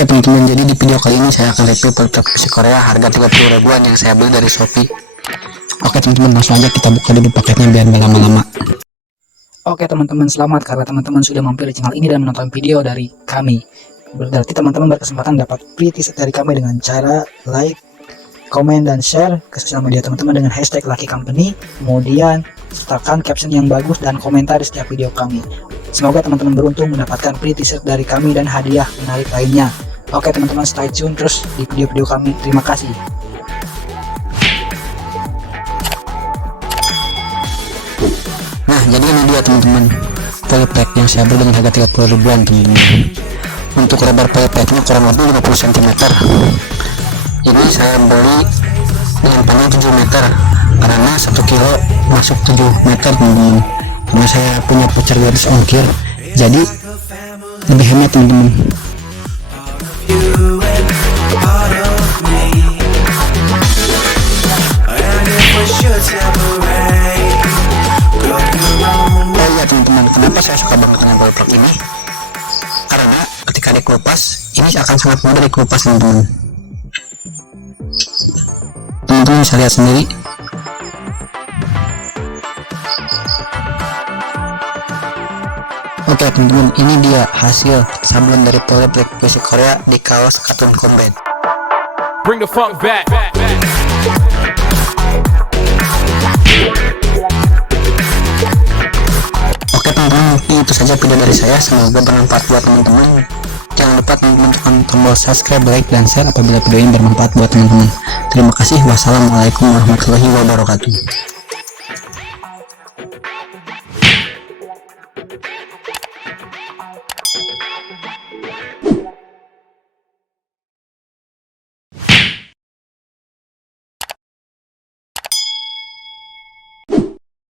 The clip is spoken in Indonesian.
Oke teman-teman, jadi di video kali ini saya akan review produk PC Korea harga 30 ribuan yang saya beli dari Shopee. Oke teman-teman, langsung aja kita buka dulu paketnya biar nggak lama-lama. Oke teman-teman, selamat karena teman-teman sudah mampir di channel ini dan menonton video dari kami. Berarti teman-teman berkesempatan dapat free t-shirt dari kami dengan cara like, komen, dan share ke sosial media teman-teman dengan hashtag Lucky Company. Kemudian sertakan caption yang bagus dan komentar di setiap video kami. Semoga teman-teman beruntung mendapatkan free t-shirt dari kami dan hadiah menarik lainnya. Oke teman-teman, stay tune terus di video-video kami. Terima kasih. Nah, jadi ini dia teman-teman, polypack yang saya beli dengan harga 30 ribuan teman-teman. Untuk lebar polypacknya kurang lebih 50 cm. Ini saya beli dengan panjang 7 meter karena 1 kilo masuk 7 meter teman-teman. Karena saya punya voucher gratis ongkir, jadi lebih hemat teman-teman. Oh iya teman-teman, kenapa saya suka banget dengan polyplug ini? Karena ketika dikelupas, ini akan sangat mudah dikelupas teman-teman. Teman-teman bisa lihat sendiri. Oke teman-teman, ini dia hasil sablon dari polyplug PC Korea di kaos Cartoon Combat. Bring the funk back. Oke teman-teman, itu saja video dari saya. Semoga bermanfaat buat teman-teman. Jangan lupa teman-teman tekan tombol subscribe, like, dan share apabila video ini bermanfaat buat teman-teman. Terima kasih. Wassalamualaikum warahmatullahi wabarakatuh.